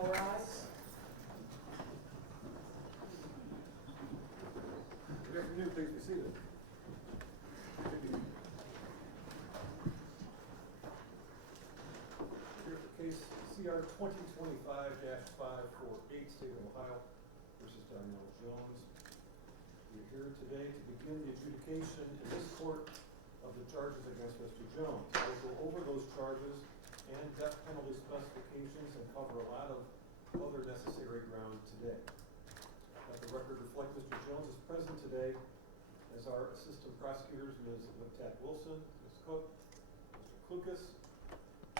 All rise. Good afternoon, please be seated. Here for case CR 2025-548, State of Ohio versus Darnell Jones. We're here today to begin the adjudication in this court of the charges against Mr. Jones. We'll go over those charges and death penalty specifications and cover a lot of other necessary ground today. Let the record reflect Mr. Jones is present today as our assistant prosecutors, Ms. Latigue Wilson, Ms. Cook, Mr. Klukas,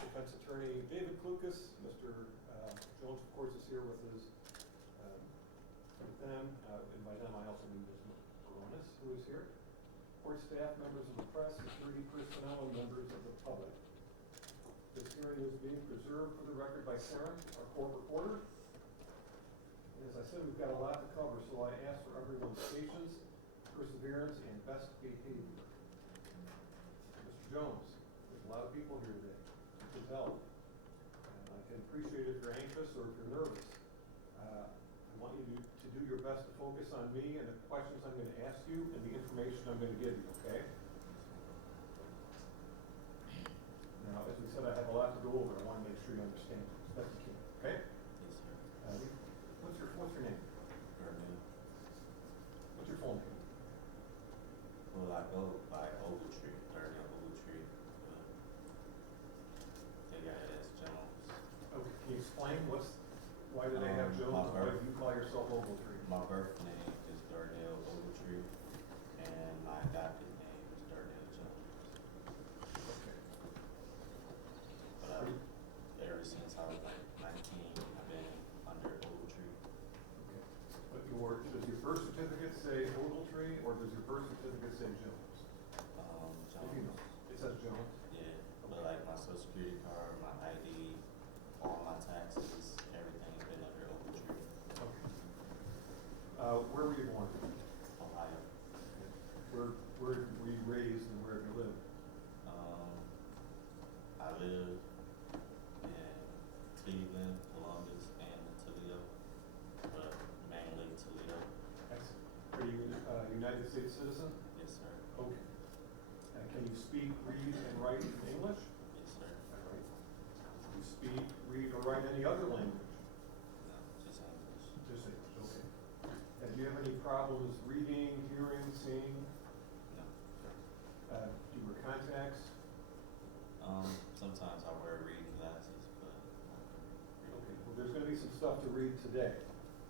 defense attorney David Klukas. Mr. Jones, of course, is here with them, and by them I also mean Ms. Baronis, who is here. Court staff, members of the press, security personnel, and members of the public. This hearing is being preserved for the record by Sarah, our court reporter. And as I said, we've got a lot to cover, so I ask for everyone's patience, perseverance, and best behavior. Mr. Jones, there's a lot of people here today. You can tell. And I can appreciate if you're anxious or if you're nervous. I want you to do your best to focus on me and the questions I'm going to ask you and the information I'm going to give you, okay? Now, as we said, I have a lot to go over. I want to make sure you understand as best you can, okay? Yes, sir. What's your name? Darnell. What's your full name? Well, I go by Ogletree, Darnell Ogletree. They got it as Jones. Okay, can you explain why do they have Jones and why do you call yourself Ogletree? My birth name is Darnell Ogletree, and my adopted name is Darnell Jones. Okay. But ever since I was like 19, I've been under Ogletree. Okay. But does your birth certificate say Ogletree or does your birth certificate say Jones? If you know. Jones. It says Jones? Yeah, but like my social security card, my ID, all my taxes, everything's been under Ogletree, Okay. Where were you born? Ohio. Where were you raised and where do you live? I live in Cleveland, Columbus, and Toledo, but mainly Toledo. Excellent. Are you a United States citizen? Yes, sir. Okay. Can you speak, read, and write in English? Yes, sir. All right. Can you speak, read, or write any other language? No, just English. Just English, okay. And do you have any problems reading, hearing, seeing? No. Do you wear contacts? Sometimes I wear reading glasses, but Okay, well, there's going to be some stuff to read today.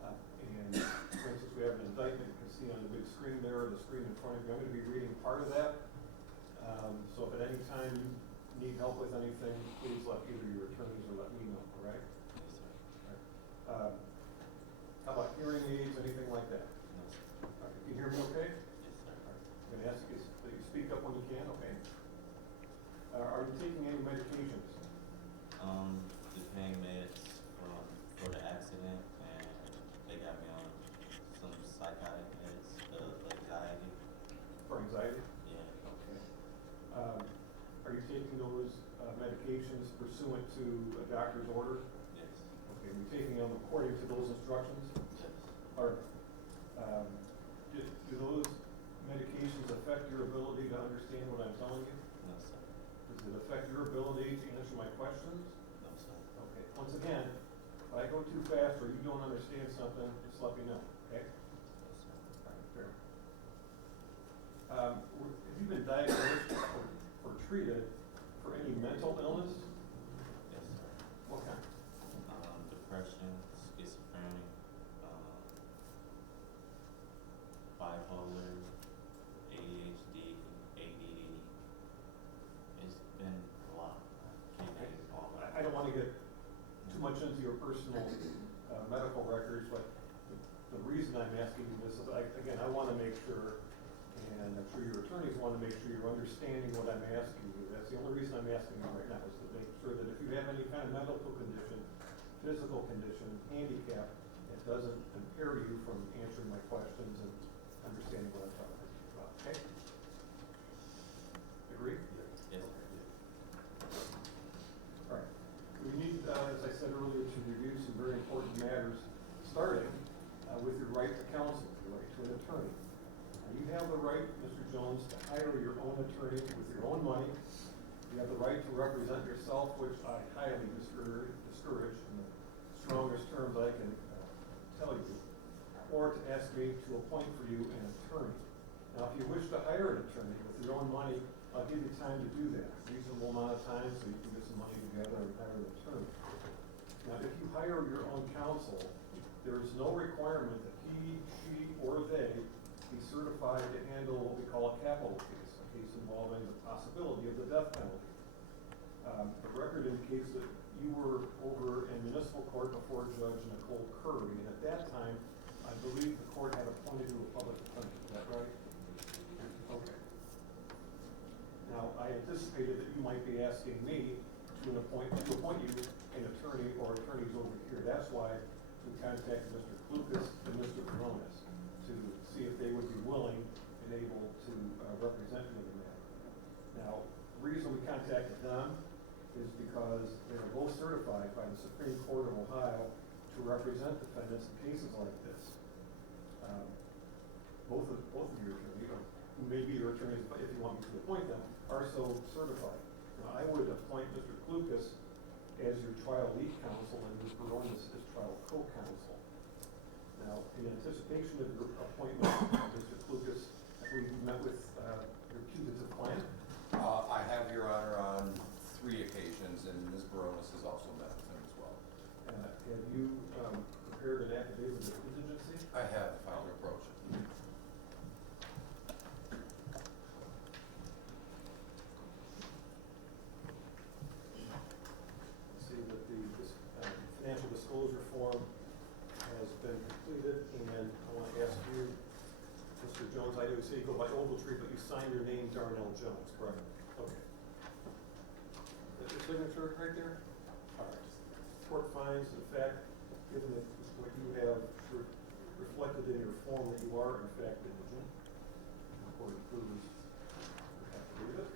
And for instance, we have an indictment you can see on the big screen there, the screen in front of you. I'm going to be reading part of that. So if at any time you need help with anything, please let either your attorneys or let me know, all right? yes, sir. All right. How about hearing aids, anything like that? No, sir. All right, can you hear me okay? Yes, sir. I'm going to ask you that you speak up when you can, okay? Are you taking any medications? The pain meds for the accident, and they got me on some psychotic meds, anxiety. For anxiety? Yeah. Okay. Are you taking those medications pursuant to a doctor's order? Yes. Okay, are you taking them according to those instructions? Yes. Or do those medications affect your ability to understand what I'm telling you? No, sir. Does it affect your ability to answer my questions? No, sir. Okay, once again, if I go too fast or you don't understand something, just let me know, okay? No, sir. All right, fair. Have you been diagnosed or treated for any mental illness? Yes, sir. What kind? Depression, schizophrenia, bipolar, ADHD, ADD. It's been a lot. I can't name all of I don't want to get too much into your personal medical records, but the reason I'm asking you this is, again, I want to make sure, and I'm sure your attorneys want to make sure you're understanding what I'm asking you. That's the only reason I'm asking you right now, is to make sure that if you have any kind of medical condition, physical condition, handicap, it doesn't impair you from answering my questions and understanding what I'm talking about. Okay? Agree? Yes. All right. We need, as I said earlier, to review some very important matters, starting with your right to counsel, your right to an attorney. You have the right, Mr. Jones, to hire your own attorney with your own money. You have the right to represent yourself, which I highly discourage in the strongest terms I can tell you, or to ask me to appoint for you an attorney. Now, if you wish to hire an attorney with your own money, I'll give you time to do that, a reasonable amount of time so you can get some money together and hire an attorney. Now, if you hire your own counsel, there is no requirement that he, she, or they be certified to handle what we call a capital case, a case involving the possibility of the death penalty. The record indicates that you were over in municipal court before Judge Nicole Curry, and at that time, I believe the court had appointed you a public defender. Is that right? Okay. Now, I anticipated that you might be asking me to appoint you an attorney or attorneys over here. That's why we contacted Mr. Klukas and Mr. Baronis to see if they would be willing and able to represent you in the matter. Now, the reason we contacted them is because they are both certified by the Supreme Court of Ohio to represent defendants in cases like this. Both of your attorneys, or who may be your attorneys if you want me to appoint them, are so certified. Now, I would appoint Mr. Klukas as your trial lead counsel and Ms. Baronis as trial co-counsel. Now, in anticipation of your appointment, Mr. Klukas, we met with your putative client. I have, Your Honor, on 3 occasions, and Ms. Baronis has also met with him as well. Have you prepared an affidavit of indigency? I have filed a approach. See that the financial disclosure form has been completed, and I want to ask you, Mr. Jones, I know you say you go by Ogletree, but you sign your name Darnell Jones, correct? Okay. That's your signature right there? All right. Court finds, in fact, given that what you have reflected in your form, that you are in fact indigent. The court approves your affidavit.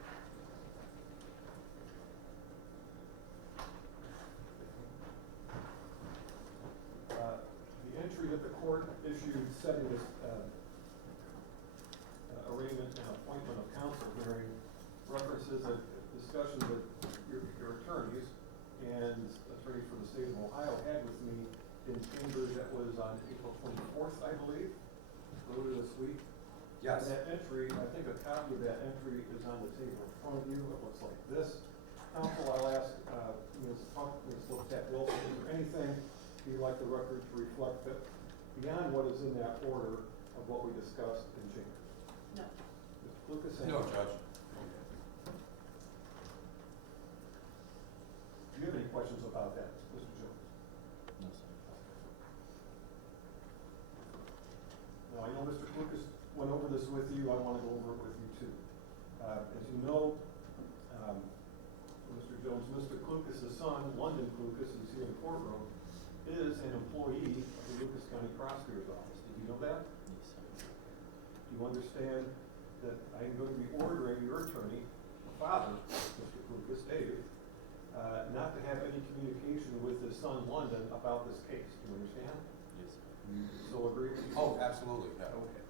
The entry that the court issued setting this arraignment and appointment of counsel hearing references a discussion that your attorneys and attorneys for the state of Ohio had with me in chambers that was on April 24th, I believe, earlier this week. Yes. And that entry, I think a copy of that entry is on the table in front of you. It looks like this. Counsel, I'll ask Ms. Latigue Wilson, is there anything you'd like the record to reflect that beyond what is in that order of what we discussed in chambers? No. Mr. Lucas? No, Judge. Do you have any questions about that, Mr. Jones? No, sir. Now, I know Mr. Lucas went over this with you. I want to go over it with you too. As you know, Mr. Jones, Mr. Klukas' son, London Klukas, who's here in the courtroom, is an employee of the Lucas County Prosecutor's Office. Did you know that? Yes, sir. Do you understand that I am going to be ordering your attorney, father, Mr. Klukas, Dave, not to have any communication with his son, London, about this case? Do you understand? Yes, sir. You so agree? Oh, absolutely. Yeah. Okay.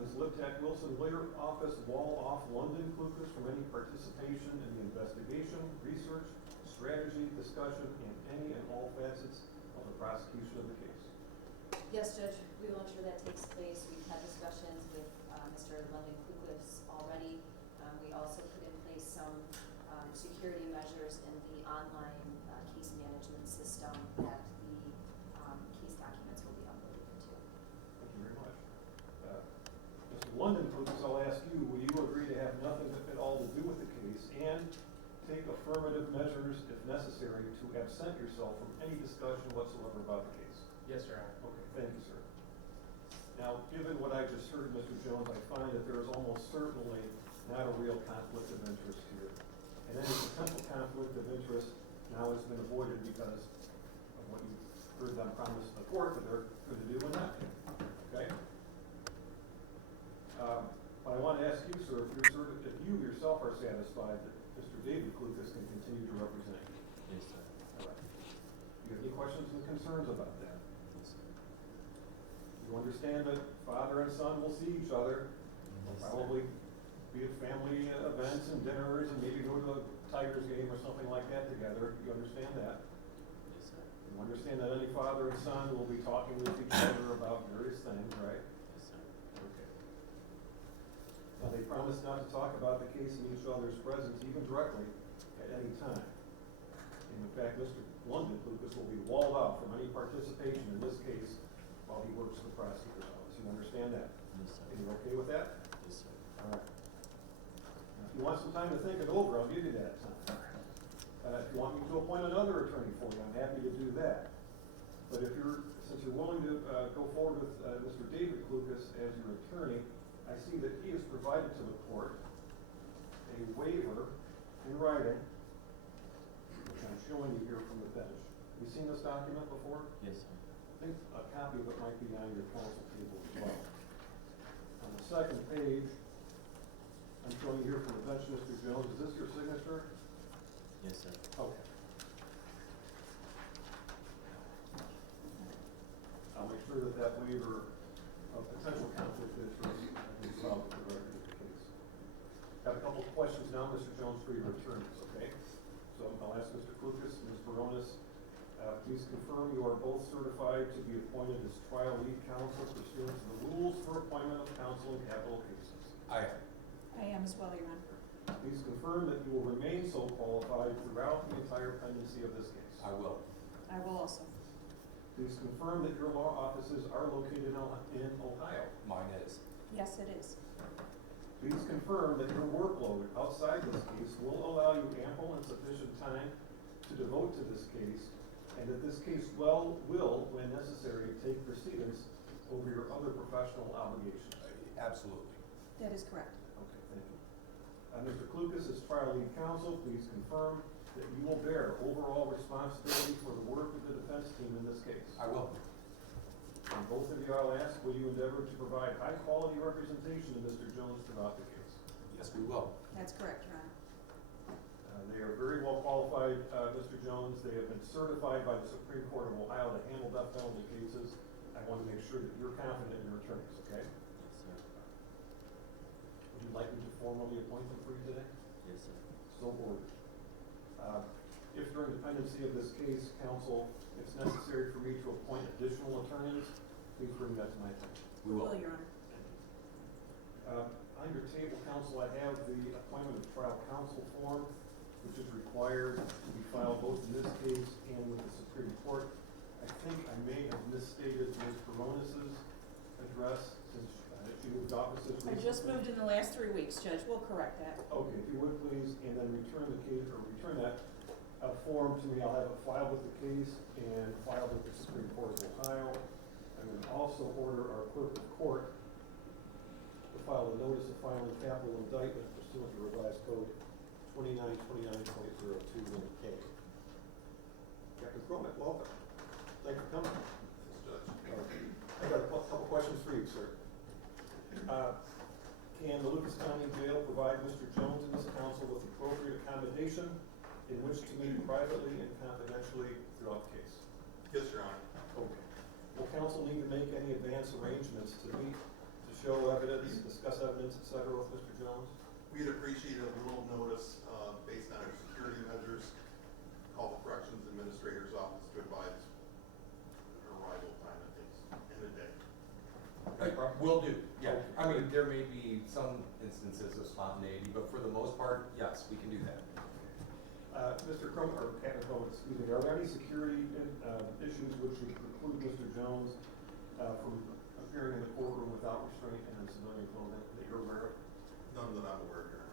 Ms. Latigue Wilson, later office wall off London Klukas from any participation in the investigation, research, strategy, discussion, and any and all facets of the prosecution of the case. Yes, Judge, we will ensure that takes place. We've had discussions with Mr. London Klukas already. We also put in place some security measures in the online case management system that the case documents will be uploaded into. Thank you very much. Mr. London Klukas, I'll ask you, will you agree to have nothing at all to do with the case and take affirmative measures, if necessary, to absent yourself from any discussion whatsoever about the case? Yes, Your Honor. Okay, thank you, sir. Now, given what I just heard, Mr. Jones, I find that there is almost certainly not a real conflict of interest here. And any potential conflict of interest now has been avoided because of what you heard them promise in the court that they're going to do and not do. Okay? But I want to ask you, sir, if you yourself are satisfied that Mr. David Klukas can continue to represent you. Yes, sir. All right. Do you have any questions and concerns about that? Yes, sir. You understand that father and son will see each other, Yes, sir. probably be at family events and dinners, and maybe go to a Tigers game or something like that together. You understand that? Yes, sir. You understand that any father and son will be talking with each other about various things, right? Yes, sir. Okay. Now, they promise not to talk about the case in each other's presence, even directly, at any time. And in fact, Mr. London Lucas will be walled out from any participation in this case while he works the prosecutor's office. You understand that? Yes, sir. And you're okay with that? Yes, sir. All right. Now, if you want some time to think it over, I'll give you that time. If you want me to appoint another attorney for you, I'm happy to do that. But since you're willing to go forward with Mr. David Lucas as your attorney, I see that he has provided to the court a waiver in writing, which I'm showing you here from the bench. Have you seen this document before? Yes, sir. I think a copy of it might be on your counsel table as well. On the second page, I'm showing you here from the bench, Mr. Jones. Is this your signature? Yes, sir. Okay. I'll make sure that that waiver of potential conflict of interest is filed with the record of the case. Got a couple of questions now, Mr. Jones, for your attorneys, okay? So I'll ask Mr. Klukas, Ms. Baronis, please confirm you are both certified to be appointed as trial lead counsel pursuant to the rules for appointment of counsel in capital cases. I am. I am as well, Your Honor. Please confirm that you will remain so qualified throughout the entire pendency of this case. I will. I will also. Please confirm that your law offices are located in Ohio. Mine is. Yes, it is. Please confirm that your workload outside this case will allow you ample and sufficient time to devote to this case, and that this case will, when necessary, take precedence over your other professional obligations. Absolutely. That is correct. Okay, thank you. Mr. Klukas, as trial lead counsel, please confirm that you will bear overall responsibility for the work of the defense team in this case. I will. And both of you, I'll ask, will you endeavor to provide high-quality representation to Mr. Jones throughout the case? Yes, we will. That's correct, Your Honor. They are very well qualified, Mr. Jones. They have been certified by the Supreme Court of Ohio to handle death penalty cases. I want to make sure that you're confident in your attorneys, okay? Yes, sir. Would you like me to formally appoint them for you today? Yes, sir. So ordered. If during the pendency of this case, counsel, it's necessary for me to appoint additional attorneys, please bring that to my attention. We will. Your Honor. On your table, counsel, I have the appointment of trial counsel form, which is required to be filed both in this case and with the Supreme Court. I think I may have misstated Ms. Baronis's address since she moved offices I recently. just moved in the last 3 weeks, Judge. We'll correct that. Okay, if you would please, and then return the case, or return that form to me. I'll have it filed with the case and filed with the Supreme Court of Ohio. I'm going to also order our clerk of court to file a notice of filing capital indictment pursuant to revised code 2929.021K. Captain Cromet, welcome. Thanks for coming. I got a couple questions for you, sir. Can the Lucas County Jail provide Mr. Jones and his counsel with appropriate accommodation in which to meet privately and confidentially throughout the case? Yes, Your Honor. Okay. Will counsel need to make any advance arrangements to meet, to show evidence, discuss evidence, et cetera, with Mr. Jones? We'd appreciate a little notice based on our security measures. Call the Corrections Administrator's Office to advise her arrival time and things in a day. Will do, yeah. Okay. I mean, there may be some instances of spontaneity, but for the most part, yes, we can do that. Mr. Cromet, or Captain Cromet, excuse me, are there any security issues which would preclude Mr. Jones from appearing in the courtroom without restraint and in civilian clothing that you're aware of? None that I'm aware of, Your Honor.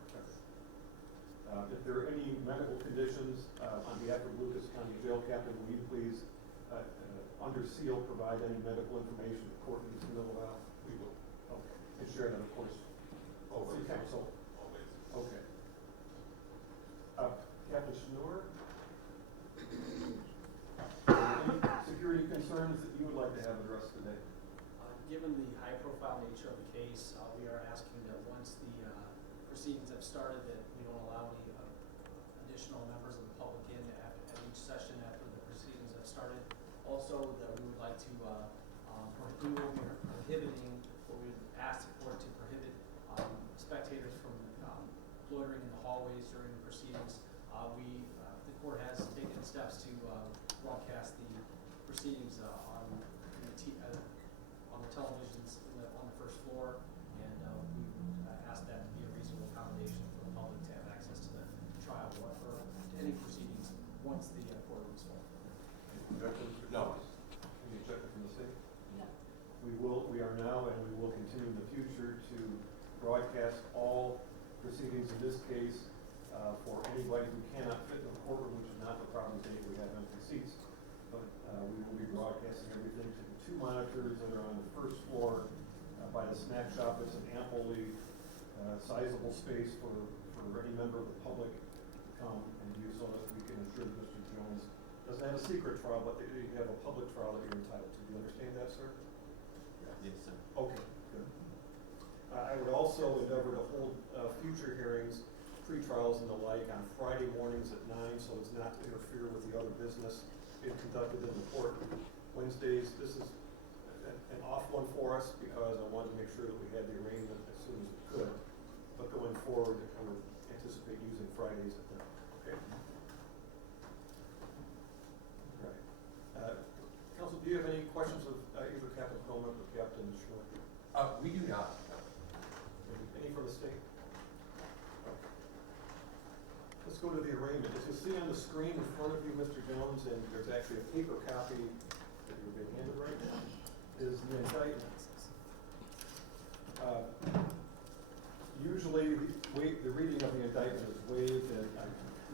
If there are any medical conditions, on behalf of Lucas County Jail Captain, will you please, under seal, provide any medical information the court needs to know about? We will. Okay. And share that, of course, Always. with counsel. Always. Okay. Captain Schnur? Any security concerns that you would like to have addressed today? Given the high-profile nature of the case, we are asking that once the proceedings have started, that we don't allow any additional members of the public in at each session after the proceedings have started. wanted to, we will be prohibiting, or we would ask the court to prohibit spectators from loitering in the hallways during the proceedings. The court has taken steps to broadcast the proceedings on the televisions on the first floor, and we ask that to be a reasonable accommodation for the public to have access to the trial or to any proceedings once the courtroom is full. Objections? No. Any objection from the state? No. We are now and we will continue in the future to broadcast all proceedings in this case for anybody who cannot fit in the courtroom, which is not the problem today, we have empty seats. But we will be broadcasting everything to the 2 monitors that are on the first floor by the snack shop. It's an amply sizable space for any member of the public to come and use so that we can ensure that Mr. Jones doesn't have a secret trial, but that you have a public trial that you're entitled to. Do you understand that, sir? Yes, sir. Okay, good. I would also endeavor to hold future hearings, pre-trials and the like on Friday mornings at 9, so as not to interfere with the other business being conducted in the court. Wednesdays, this is an off one for us because I wanted to make sure that we had the arraignment as soon as we could. But going forward, I would anticipate using Fridays at that. Okay. All right. Counsel, do you have any questions of either Captain Coleman or Captain Schmidt? We do not. Any from the state? Okay. Let's go to the arraignment. As you see on the screen in front of you, Mr. Jones, and there's actually a paper copy that you're being handed right now, is the indictment. Usually, the reading of the indictment is waived, and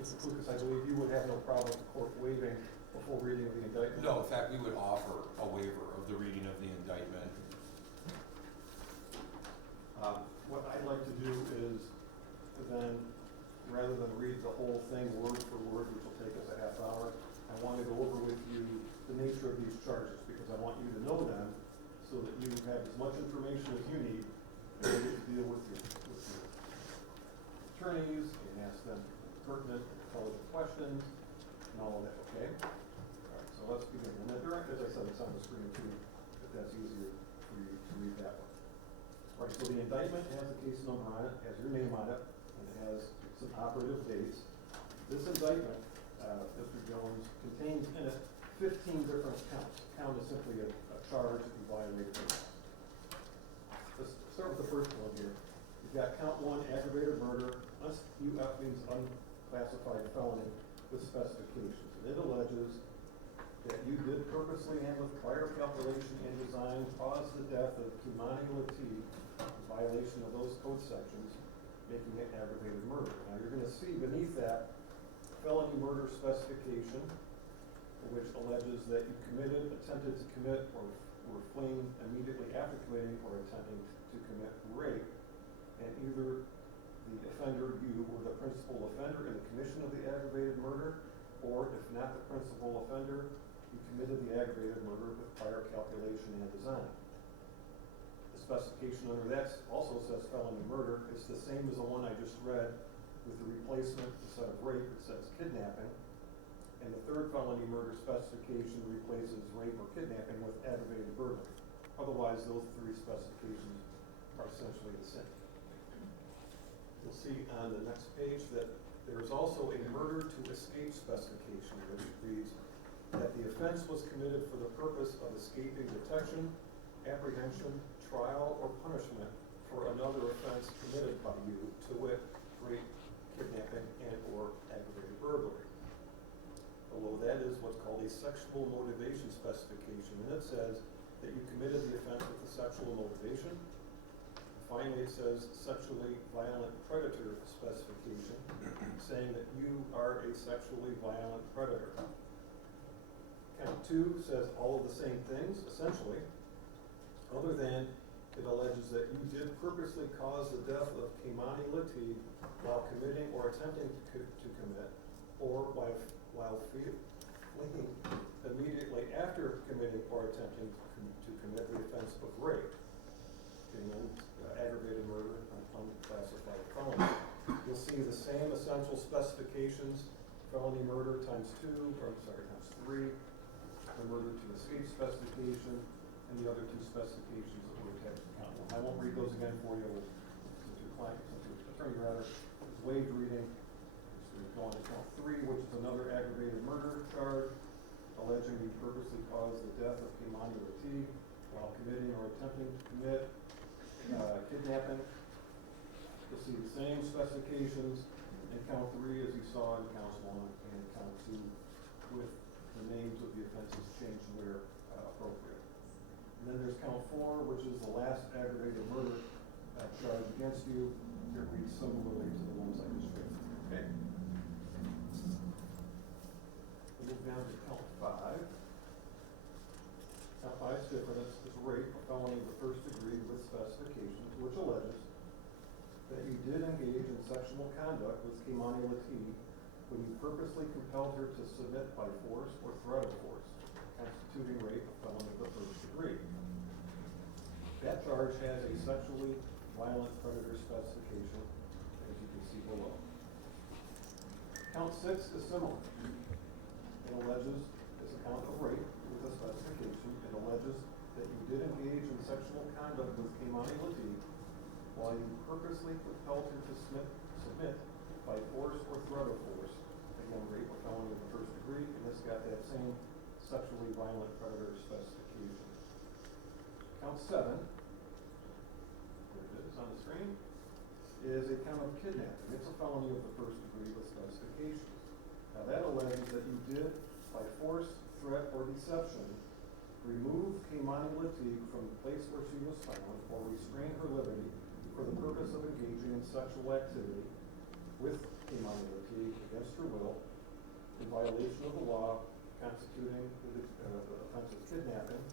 Mr. Klukas, I believe you would have no problem with the court waiving before reading of the indictment? No, in fact, we would offer a waiver of the reading of the indictment. What I'd like to do is then, rather than read the whole thing word for word, which will take us a half hour, I want to go over with you the nature of these charges, because I want you to know them so that you have as much information as you need in order to deal with your attorneys and ask them pertinent, intelligent questions and all of that, okay? All right, so let's begin. And then, as I said, it's on the screen too, if that's easier for you to read that one. All right, so the indictment has a case number on it, has your name on it, and it has some operative dates. This indictment, Mr. Jones, contains in it 15 different counts. A count is simply a charge that you violated the law. Let's start with the first one here. You've got count 1, aggravated murder, UF means unclassified felony with specifications. And it alleges that you did purposely and with prior calculation and design cause the death of Kei'Mani Latigue in violation of those code sections, making it aggravated murder. Now you're going to see beneath that felony murder specification, which alleges that you committed, attempted to commit, or were fleeing immediately after committing or attempting to commit rape, and either the offender, you, were the principal offender in the commission of the aggravated murder, or if not the principal offender, you committed the aggravated murder with prior calculation and design. The specification under that also says felony murder. It's the same as the one I just read with the replacement. Instead of rape, it says kidnapping. And the third felony murder specification replaces rape or kidnapping with aggravated burglary. Otherwise, those 3 specifications are essentially the same. You'll see on the next page that there is also a murder to escape specification, which reads that the offense was committed for the purpose of escaping detection, apprehension, trial, or punishment for another offense committed by you, to wit, rape, kidnapping, and or aggravated burglary. Below that is what's called a sexual motivation specification, and it says that you committed the offense with a sexual motivation. Finally, it says sexually violent predator specification, saying that you are a sexually violent predator. Count 2 says all of the same things, essentially, other than it alleges that you did purposely cause the death of Kei'Mani Latigue while committing or attempting to commit, or while fleeing immediately after committing or attempting to commit the offense of rape, aggravated murder, unclassified felony. You'll see the same essential specifications: felony murder times 3, the murder to escape shape specification and the other two specifications that were attached to count one. I won't read those again for you, since your attorney rather, is waived reading. So we're going to count three, which is another aggravated murder charge, alleging he purposely caused the death of Kei'Mani Latigue while committing or attempting to commit kidnapping. You'll see the same specifications in count three as you saw in counts one and count two, with the names of the offenses changed where appropriate. And then there's count four, which is the last aggravated murder charge against you. It reads similarly to the ones I just read. Okay? We'll move down to count five. Count five is different. It's rape, a felony of the first degree with specifications, which alleges that you did engage in sexual conduct with Kei'Mani Latigue when you purposely compelled her to submit by force or threat of force, constituting rape a felony of the first degree. That charge has a sexually violent predator specification, as you can see below. Count six is similar. It alleges it's a count of rape with a specification. It alleges that you did engage in sexual conduct with Kei'Mani Latigue while you purposely compelled her to submit by force or threat of force. Again, rape a felony of the first degree, and it's got that same sexually violent predator specification. Count seven, there it is on the screen, is a count of kidnapping. It's a felony of the first degree with specifications. Now that alleges that you did, by force, threat, or deception, remove Kei'Mani Latigue from the place where she was found or restrain her liberty for the purpose of engaging in sexual activity with Kei'Mani Latigue against her will, in violation of the law constituting the offense of kidnapping.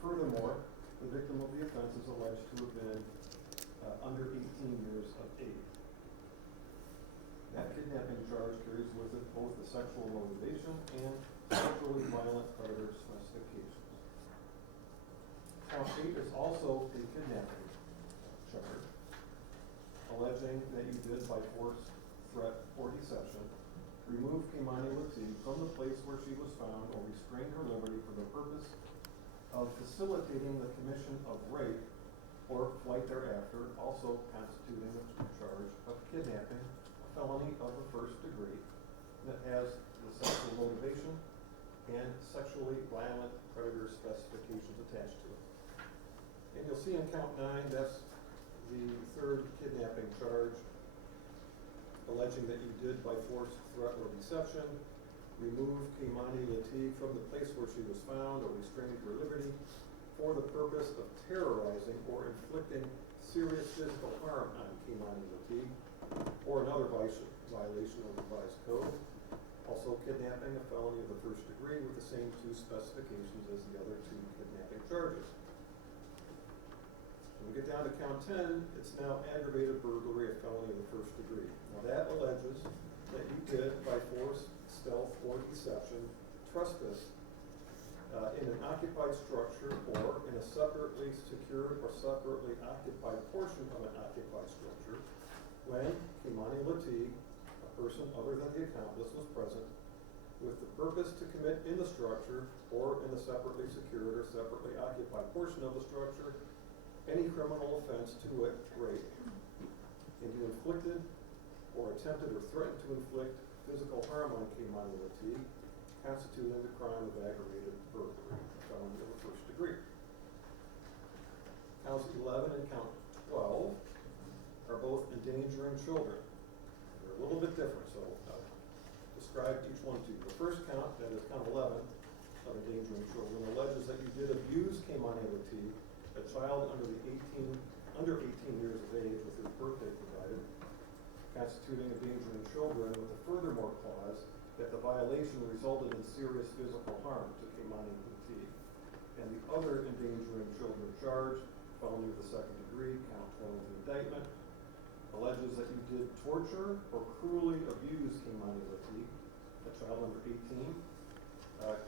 Furthermore, the victim of the offense is alleged to have been under 18 years of age. That kidnapping charge carries with it both the sexual motivation and sexually violent predator specifications. Count 8 is also a kidnapping charge, alleging that you did by force, threat, or deception remove Kei'Mani Latigue from the place where she was found or restrain her liberty for the purpose of facilitating the commission of rape or flight thereafter, also constituting the charge of kidnapping, a felony of the first degree that has the sexual motivation and sexually violent predator specifications attached to it. And you'll see in count 9, that's the third kidnapping charge, alleging that you did by force, threat, or deception remove Kei'Mani Latigue from the place where she was found or restrained her liberty for the purpose of terrorizing or inflicting serious physical harm on Kei'Mani Latigue or another violation of the revised code. Also kidnapping, a felony of the first degree with the same two specifications as the other two kidnapping charges. When we get down to count 10, it's now aggravated burglary, a felony of the first degree. Now that alleges that you did, by force, stealth, or deception, trespass in an occupied structure or in a separately secured or separately occupied portion of an occupied structure when Kei'Mani Latigue, a person other than the accomplice, was present with the purpose to commit in the structure or in the separately secured or separately occupied portion of the structure any criminal offense, to wit, rape, and you inflicted or attempted or threatened to inflict physical harm on Kei'Mani Latigue, constituting the crime of aggravated burglary, felony of the first degree. Counts 11 and count 12 are both endangering children. They're a little bit different, so I'll describe each one to you. The first count, that is count 11, of endangering children, alleges that you did abuse Kei'Mani Latigue, a child under 18 years of age with whose birthday provided, constituting endangering children with a furthermore clause that the violation resulted in serious physical harm to Kei'Mani Latigue. And the other endangering children charge, felony of the second degree, count 12 of the indictment, alleges that you did torture or cruelly abuse Kei'Mani Latigue, a child under 18,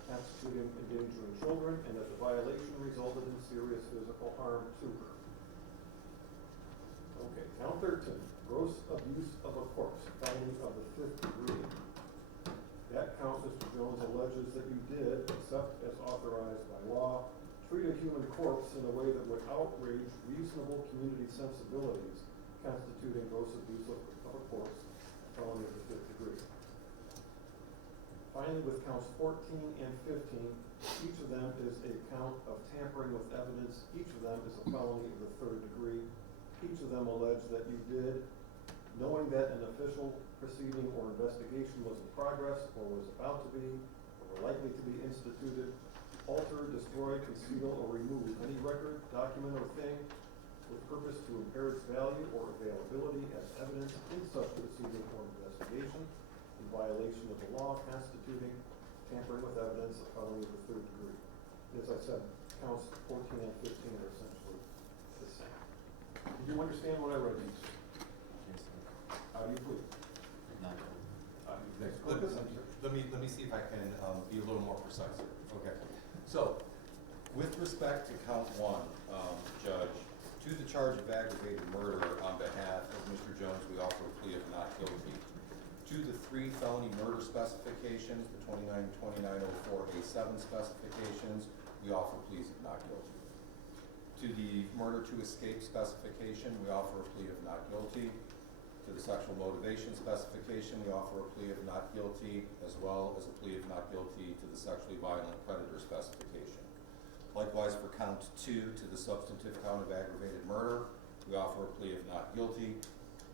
constituting endangering children, and that the violation resulted in serious physical harm to her. Okay, count 13, gross abuse of a corpse, felony of the fifth degree. That count, Mr. Jones, alleges that you did, except as authorized by law, treat a human corpse in a way that would outrage reasonable community sensibilities, constituting gross abuse of a corpse, felony of the fifth degree. Finally, with counts 14 and 15, each of them is a count of tampering with evidence. Each of them is a felony of the third degree. Each of them allege that you did, knowing that an official proceeding or investigation was in progress or was about to be or likely to be instituted, alter, destroy, conceal, or remove any record, document, or thing with purpose to impair its value or availability as evidence in such proceeding or investigation in violation of the law constituting tampering with evidence, a felony of the third degree. As I said, counts 14 and 15 are essentially the same. Did you understand what I read you? Yes, sir. How do you plead? Not guilty. Next witness, I'm sorry. Let me see if I can be a little more precise here. Okay. So, with respect to count 1, Judge, to the charge of aggravated murder on behalf of Mr. Jones, we offer a plea of not guilty. To the 3 felony murder specifications, the 29-2904A7 specifications, we offer pleas of not guilty. To the murder to escape specification, we offer a plea of not guilty. To the sexual motivation specification, we offer a plea of not guilty, as well as a plea of not guilty to the sexually violent predator specification. Likewise, for count 2, to the substantive count of aggravated murder, we offer a plea of not guilty.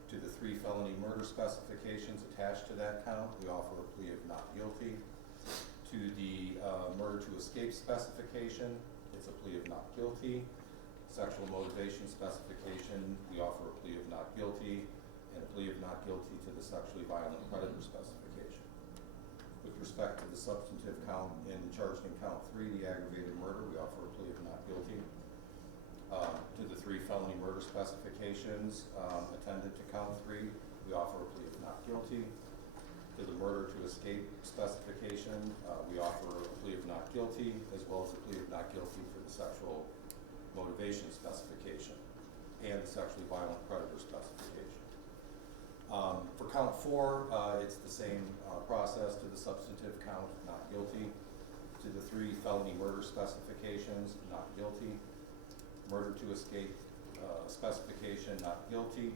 To the 3 felony murder specifications attached to that count, we offer a plea of not guilty. To the murder to escape specification, it's a plea of not guilty. Sexual motivation specification, we offer a plea of not guilty, and a plea of not guilty to the sexually violent predator specification. With respect to the substantive count charged in count 3, the aggravated murder, we offer a plea of not guilty. To the 3 felony murder specifications attended to count 3, we offer a plea of not guilty. To the murder to escape specification, we offer a plea of not guilty, as well as a plea of not guilty for the sexual motivation specification and the sexually violent predator specification. For count 4, it's the same process to the substantive count, not guilty. To the 3 felony murder specifications, not guilty. Murder to escape specification, not guilty.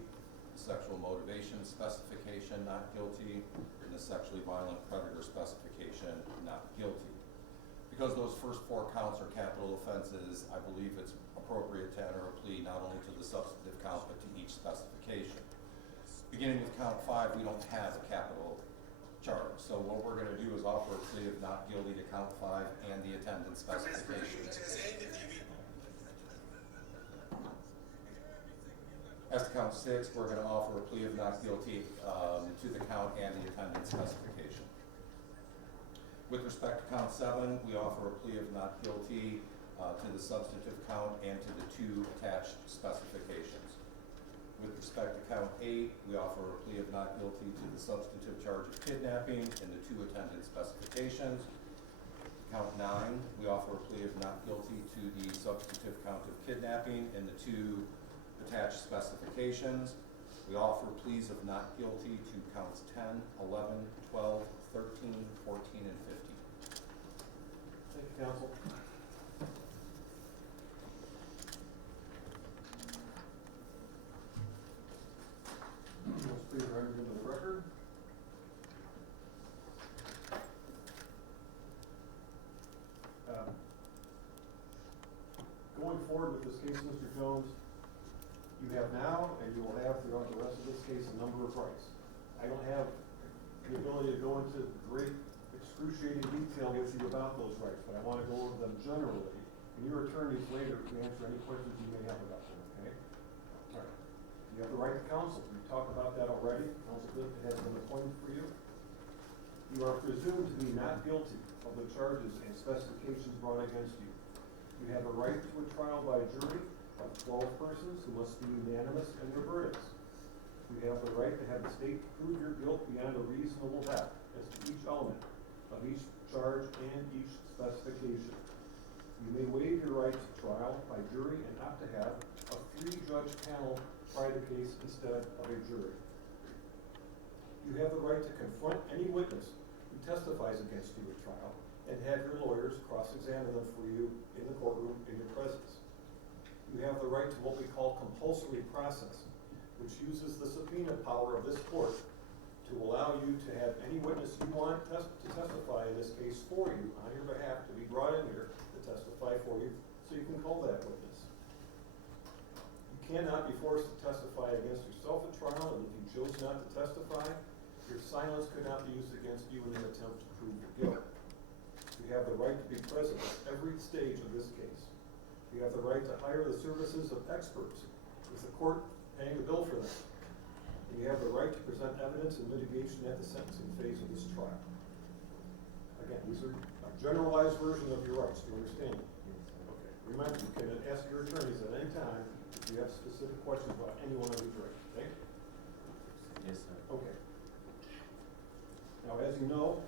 Sexual motivation specification, not guilty. And the sexually violent predator specification, not guilty. Because those first 4 counts are capital offenses, I believe it's appropriate to enter a plea not only to the substantive count, but to each specification. Beginning with count 5, we don't have a capital charge. So what we're going to do is offer a plea of not guilty to count 5 and the attendance specification. As to count 6, we're going to offer a plea of not guilty to the count and the attendance specification. With respect to count 7, we offer a plea of not guilty to the substantive count and to the 2 attached specifications. With respect to count 8, we offer a plea of not guilty to the substantive charge of kidnapping and the 2 attendance specifications. Count 9, we offer a plea of not guilty to the substantive count of kidnapping and the 2 attached specifications. We offer pleas of not guilty to counts 10, 11, 12, 13, 14, and 15. Thank you, counsel. Let's please run into the record. Going forward with this case, Mr. Jones, you have now, and you will have throughout the rest of this case, a number of rights. I don't have the ability to go into great excruciating detail with you about those rights, but I want to go over them generally, and your attorneys later can answer any questions you may have about them, okay? All right. You have the right to counsel. We've talked about that already. Counsel Clifton has been appointed for you. You are presumed to be not guilty of the charges and specifications brought against you. You have a right to a trial by jury of 12 persons who must be unanimous in their verdicts. You have the right to have the state prove your guilt beyond a reasonable doubt as to each element of each charge and each specification. You may waive your right to trial by jury and opt to have a 3-judge panel try the case instead of a jury. You have the right to confront any witness who testifies against you at trial and have your lawyers cross-examine them for you in the courtroom in your presence. You have the right to what we call compulsory processing, which uses the subpoena power of this court to allow you to have any witness you want to testify in this case for you on your behalf to be brought in here to testify for you, so you can call that witness. You cannot be forced to testify against yourself at trial, and if you chose not to testify, your silence could not be used against you in an attempt to prove your guilt. You have the right to be present at every stage of this case. You have the right to hire the services of experts, with the court paying the bill for them. And you have the right to present evidence and mitigation at the sentencing phase of this trial. Again, these are a generalized version of your rights. Do you understand? Okay. Remember, you can ask your attorneys at any time if you have specific questions about any one of these rights, okay? Yes, sir. Okay. Now, as you know,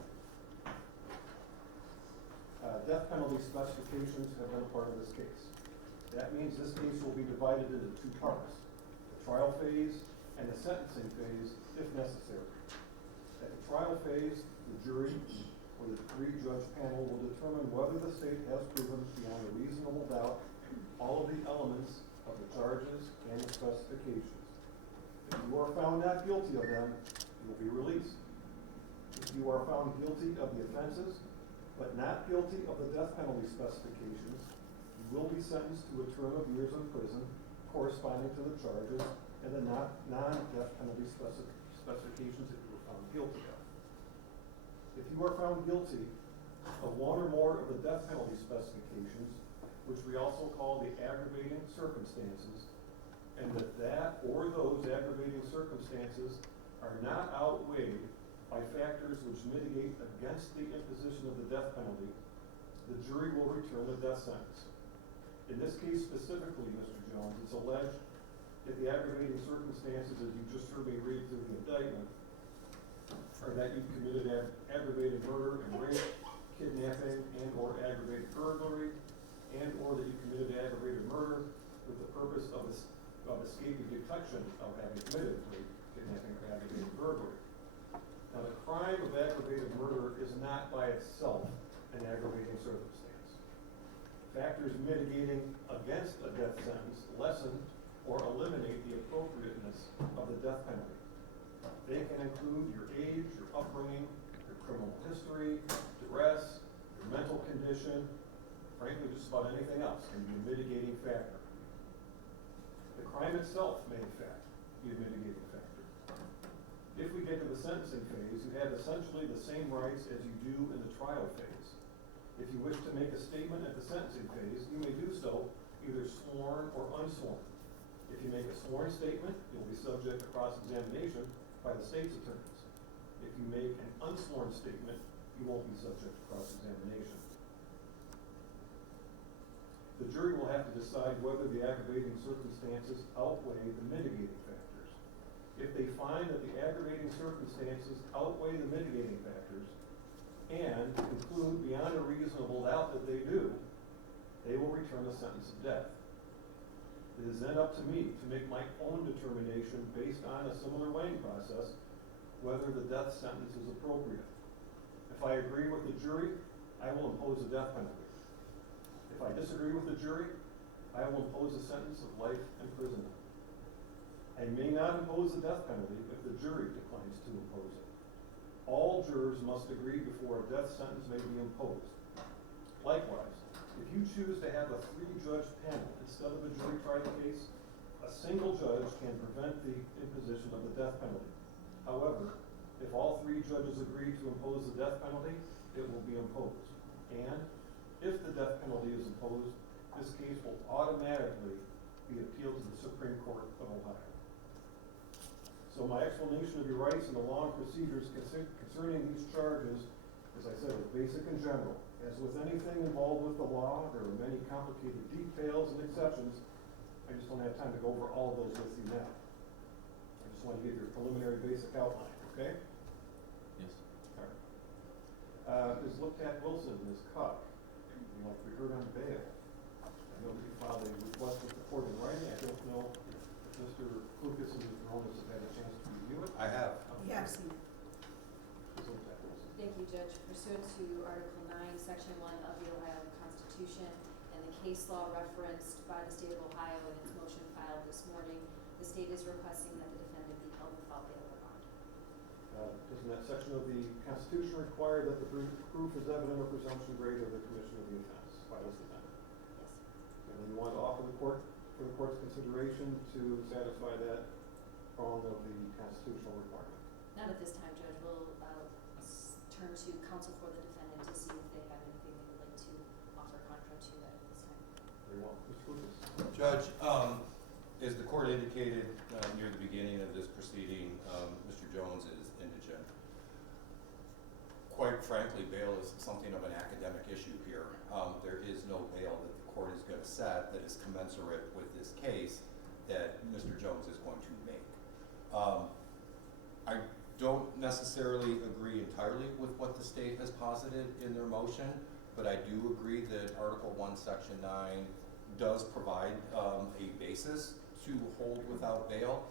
death penalty specifications have been a part of this case. That means this case will be divided into two parts, the trial phase and the sentencing phase, if necessary. At the trial phase, the jury or the three-judge panel will determine whether the state has proven beyond a reasonable doubt all of the elements of the charges and the specifications. If you are found not guilty of them, you will be released. If you are found guilty of the offenses, but not guilty of the death penalty specifications, you will be sentenced to a term of years in prison corresponding to the charges and the non-death penalty specifications that you were found guilty of. If you are found guilty of one or more of the death penalty specifications, which we also call the aggravating circumstances, and that or those aggravating circumstances are not outweighed by factors which mitigate against the imposition of the death penalty, the jury will return the death sentence. In this case specifically, Mr. Jones, it's alleged that the aggravating circumstances, as you just heard me read through the indictment, are that you committed aggravated murder and rape, kidnapping and or aggravated burglary, and or that you committed aggravated murder with the purpose of escaping detection of having committed rape, kidnapping, or aggravated burglary. Now, the crime of aggravated murder is not by itself an aggravating circumstance. Factors mitigating against a death sentence lessen or eliminate the appropriateness of the death penalty. They can include your age, your upbringing, your criminal history, duress, your mental condition, frankly, just about anything else can be a mitigating factor. The crime itself may, in fact, be a mitigating factor. If we get to the sentencing phase, you have essentially the same rights as you do in the trial phase. If you wish to make a statement at the sentencing phase, you may do so either sworn or unsworn. If you make a sworn statement, you'll be subject to cross-examination by the state's attorneys. If you make an unsworn statement, you won't be subject to cross-examination. The jury will have to decide whether the aggravating circumstances outweigh the mitigating factors. If they find that the aggravating circumstances outweigh the mitigating factors and conclude beyond a reasonable doubt that they do, they will return a sentence of death. It is then up to me to make my own determination based on a similar weighing process whether the death sentence is appropriate. If I agree with the jury, I will impose a death penalty. If I disagree with the jury, I will impose a sentence of life imprisonment. I may not impose the death penalty if the jury declines to impose it. All jurors must agree before a death sentence may be imposed. Likewise, if you choose to have a three-judge panel instead of a jury trial case, a single judge can prevent the imposition of the death penalty. However, if all three judges agree to impose the death penalty, it will be imposed. And if the death penalty is imposed, this case will automatically be appealed to the Supreme Court of Ohio. So my explanation of your rights and the law and procedures concerning these charges, as I said, is basic and general. As with anything involved with the law, there are many complicated details and exceptions. I just don't have time to go over all of those with you now. I just want to give you a preliminary basic outline, okay? Yes. All right. Ms. Liptak Wilson, Ms. Cuck, you want to be heard on bail. I know that you filed a request with the court in writing. I don't know if Mr. Lucas and Mr. Holmes have had a chance to review it. I have. You have seen it. Ms. Liptak Wilson. Thank you, Judge. pursuant to Article 9, Section 1 of the Ohio Constitution and the case law referenced by the state of Ohio in its motion filed this morning, the state is requesting that the defendant be held without bail or bond. Doesn't that section of the Constitution require that the proof is evident or presumption greater of the commission of the offense by this defendant? Yes. And then you want to offer the court, for the court's consideration to satisfy that prong of the constitutional requirement? Not at this time, Judge. We'll turn to counsel for the defendant to see if they have anything they would like to offer contrary to that at this time. Very well. Mr. Lucas? Judge, as the court indicated near the beginning of this proceeding, Mr. Jones is indigent. Quite frankly, bail is something of an academic issue here. There is no bail that the court is going to set that is commensurate with this case that Mr. Jones is going to make. I don't necessarily agree entirely with what the state has posited in their motion, but I do agree that Article 1, Section 9 does provide a basis to hold without bail.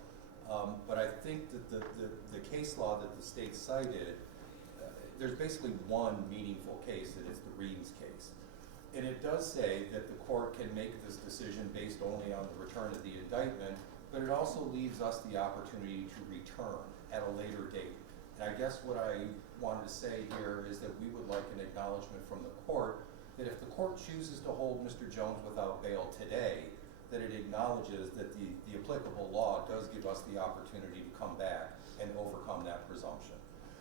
But I think that the case law that the state cited, there's basically one meaningful case, and it's the Reams case. And it does say that the court can make this decision based only on the return of the indictment, but it also leaves us the opportunity to return at a later date. And I guess what I wanted to say here is that we would like an acknowledgement from the court that if the court chooses to hold Mr. Jones without bail today, that it acknowledges that the applicable law does give us the opportunity to come back and overcome that presumption.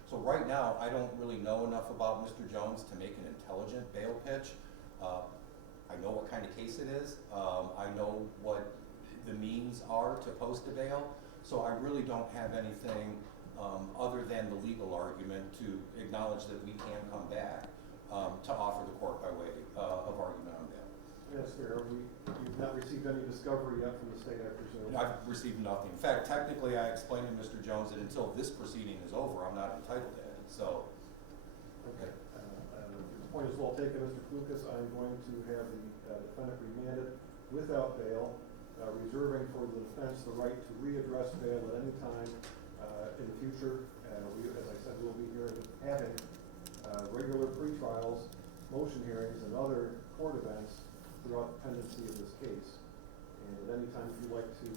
So right now, I don't really know enough about Mr. Jones to make an intelligent bail pitch. I know what kind of case it is. I know what the means are to post a bail. So I really don't have anything other than the legal argument to acknowledge that we can come back to offer the court by way of argument on bail. Yes, fair. You've not received any discovery yet from the state, I presume? I've received nothing. In fact, technically, I explained to Mr. Jones that until this proceeding is over, I'm not entitled to it. So, okay. The point is well taken, Mr. Lucas. I'm going to have the defendant remanded without bail, reserving for the defense the right to readdress bail at any time in the future. As I said, we'll be here having regular pre-trials, motion hearings, and other court events throughout the pendency of this case. And at any time, if you'd like to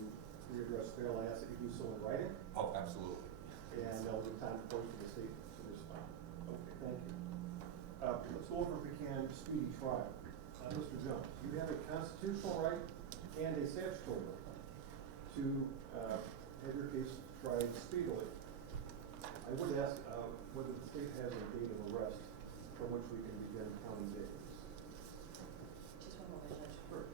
readdress bail, I ask that you do so in writing. oh, absolutely. And there'll be time, of course, for the state to respond. Okay, thank you. Let's go over if we can speedy trial. Mr. Jones, you have a constitutional right and a statutory right to have your case tried speedily. I would ask whether the state has a date of arrest from which we can begin counting days. Just one moment, Judge. Sure.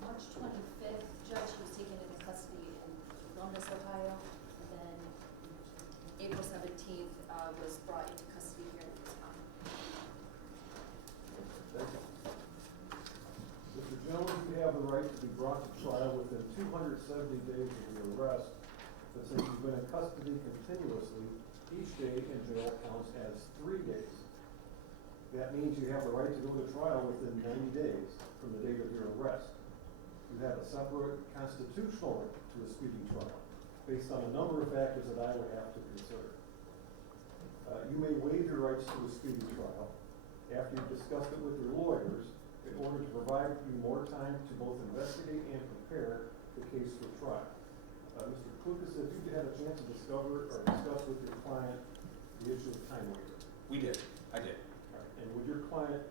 March 25th, Judge, he was taken into custody in Columbus, Ohio. And then April 17th was brought into custody here in town. Thank you. Mr. Jones, you have the right to be brought to trial within 270 days of your arrest, but since you've been in custody continuously, each day in jail counts as 3 days. That means you have the right to go to trial within 90 days from the date of your arrest. You have a separate constitutional right to a speedy trial, based on a number of factors that I would have to consider. You may waive your rights to a speedy trial after you've discussed it with your lawyers in order to provide you more time to both investigate and prepare the case for trial. Mr. Klukas, have you had a chance to discover or discuss with your client the issue of time waiver? We did. I did. All right. And would your client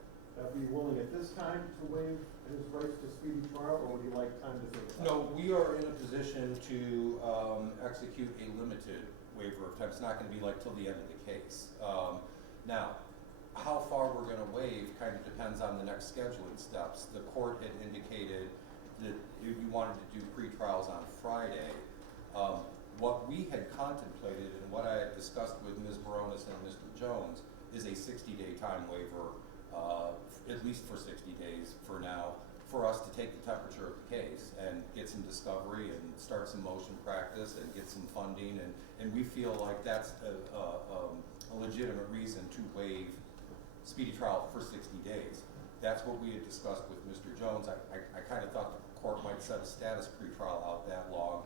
be willing at this time to waive his rights to speedy trial, or would he like time to think about it? No, we are in a position to execute a limited waiver of time. It's not going to be like till the end of the case. Now, how far we're going to waive kind of depends on the next scheduling steps. The court had indicated that if you wanted to do pre-trials on Friday, what we had contemplated and what I had discussed with Ms. Baronis and Mr. Jones is a 60-day time waiver, at least for 60 days for now, for us to take the temperature of the case and get some discovery and start some motion practice and get some funding. And we feel like that's a legitimate reason to waive speedy trial for 60 days. That's what we had discussed with Mr. Jones. I kind of thought the court might set a status pretrial out that long,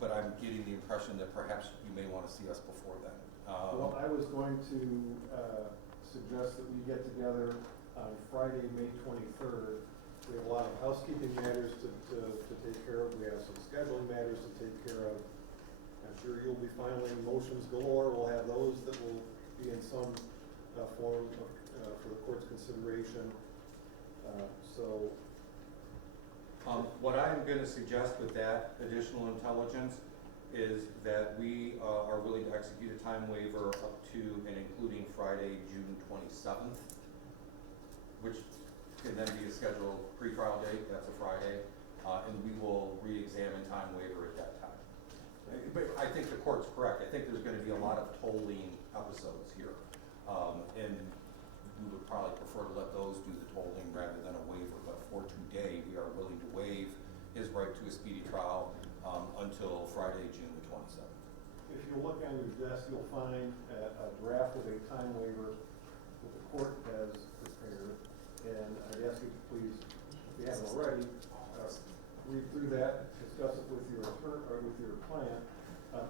but I'm getting the impression that perhaps you may want to see us before then. Well, I was going to suggest that we get together on Friday, May 23rd. We have a lot of housekeeping matters to take care of. We have some scheduling matters to take care of. I'm sure you'll be filing motions galore. We'll have those that will be in some form for the court's consideration. What I'm going to suggest with that additional intelligence is that we are willing to execute a time waiver up to and including Friday, June 27th, which can then be a scheduled pretrial date. That's a Friday, and we will re-examine time waiver at that time. But I think the court's correct. I think there's going to be a lot of tolling episodes here, and we would probably prefer to let those do the tolling rather than a waiver. But for today, we are willing to waive his right to a speedy trial until Friday, June the 27th. If you look on your desk, you'll find a draft of a time waiver that the court has prepared. And I'd ask you to please, if you haven't already, read through that, discuss it with your attorney or with your client.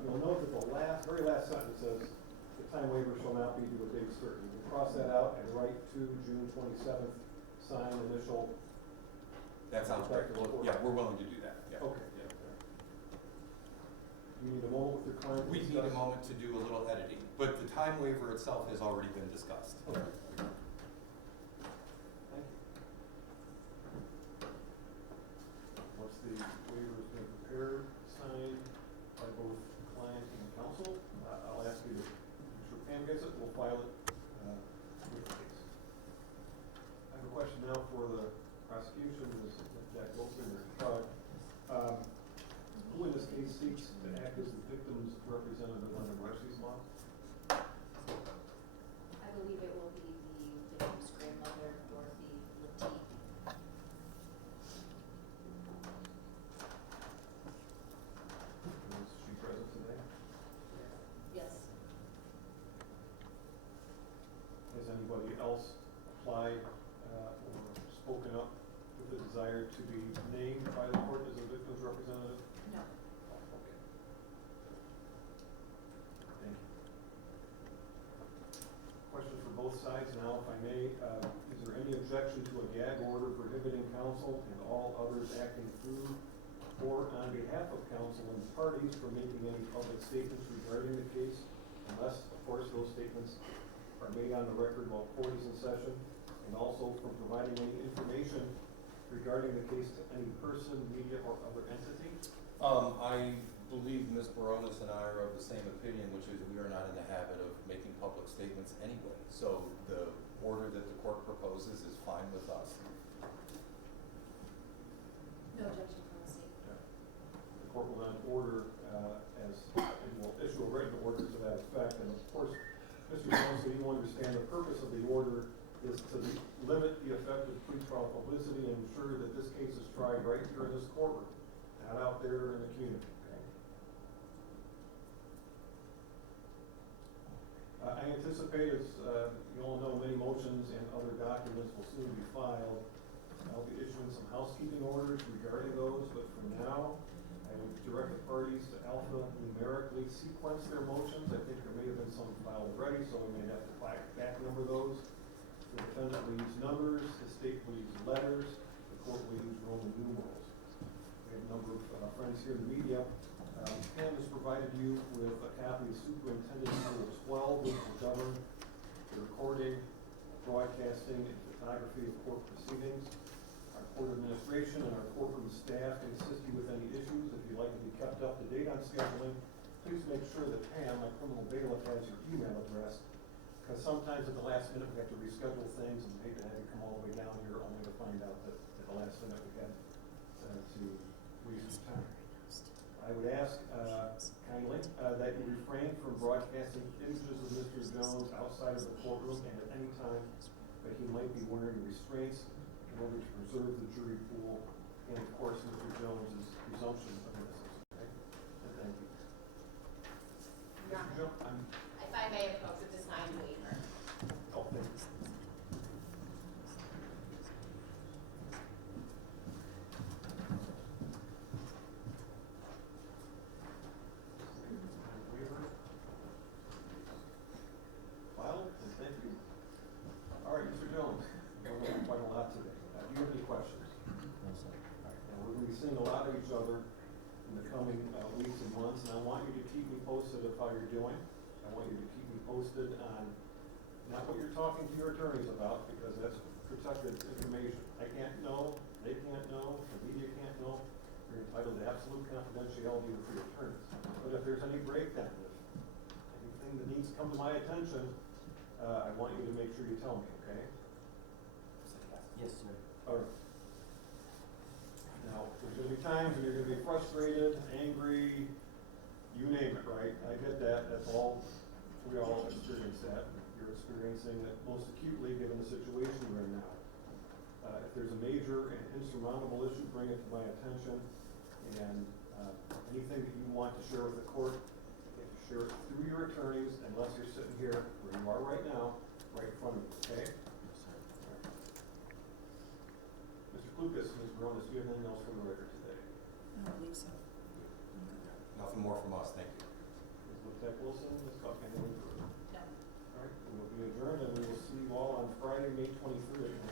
You'll note that the very last sentence says the time waiver shall not be due a date certain. You can cross that out and write to June 27th, sign initial. That sounds great. Well, yeah, we're willing to do that. Yeah. Okay. You need a moment with your client? We need a moment to do a little editing, but the time waiver itself has already been discussed. Okay. Thank you. Once the waiver has been prepared, signed by both client and counsel, I'll ask you to make sure Pam gets it, we'll file it with the case. I have a question now for the prosecution, Ms. Jack Wilson or Todd. Who in this case seeks to act as the victim's representative under Marcy's law? I believe it will be the victim's grandmother, Dorothy Latigue. Is she present today? Yes. Has anybody else applied or spoken up with a desire to be named by the court as a victim's representative? No. Okay. Thank you. Question for both sides now, if I may. Is there any objection to a gag order prohibiting counsel and all others acting through or on behalf of counsel and parties from making any public statements regarding the case, unless, of course, those statements are made on the record while court is in session, and also from providing any information regarding the case to any person, media, or other entity? I believe Ms. Baronis and I are of the same opinion, which is we are not in the habit of making public statements anyway. So the order that the court proposes is fine with us. No objection from the state. The court will then order and will issue a written order to that effect. And of course, Mr. Jones, so you understand the purpose of the order is to limit the effect of pretrial publicity and ensure that this case is tried right here in this courtroom, not out there in the community. Okay? I anticipate, as you all know, many motions and other documents will soon be filed. I'll be issuing some housekeeping orders regarding those, but for now, I would direct the parties to alphanumerically sequence their motions. I think there may have been some filed already, so we may have to back number those. The defendant will use numbers, the state will use letters, the court will use Roman numerals. We have a number of friends here in the media. Pam has provided you with a copy of Superintendent Rules 12, which will govern the recording, broadcasting, and photography of court proceedings. Our court administration and our courtroom staff can assist you with any issues. If you'd like to be kept up to date on scheduling, please make sure that Pam, my criminal bailiff, has your email address. Because sometimes at the last minute we have to reschedule things and hate to have you come all the way down here only to find out that at the last minute we had to waste some time. I would ask kindly that you refrain from broadcasting images of Mr. Jones outside of the courtroom and at any time that he might be wearing restraints in order to preserve the jury pool and, of course, Mr. Jones's presumption of innocence. Okay? And thank you. Your Mr. Honor, Jones, if I may approach with this signed waiver. oh, thank you. seeing a lot of each other in the coming weeks and months, and I want you to keep me posted of how you're doing. I want you to keep me posted on not what you're talking to your attorneys about, because that's protected information. I can't know, they can't know, the media can't know. You're entitled to absolute confidentiality for your attorneys. But if there's any breakdown, if anything that needs to come to my attention, I want you to make sure you tell me, okay? Yes, sir. All right. Now, there's gonna be times when you're gonna be frustrated, angry, you name it, right? I get that, that's all, we all experience that. You're experiencing it most acutely given the situation you're in now. If there's a major and insurmountable issue, bring it to my attention. And anything that you want to share with the court, you have to share it through your attorneys, unless you're sitting here where you are right now, right in front of you, okay? Yes, sir. Mr. Lucas, Ms. Baronis, do you have anything else for the record today? I don't believe so. Nothing more from us, thank you. Ms. Litek Wilson, Ms. Cook, anything further? No. All right, we will be adjourned, and we will see you all on Friday, May 23rd at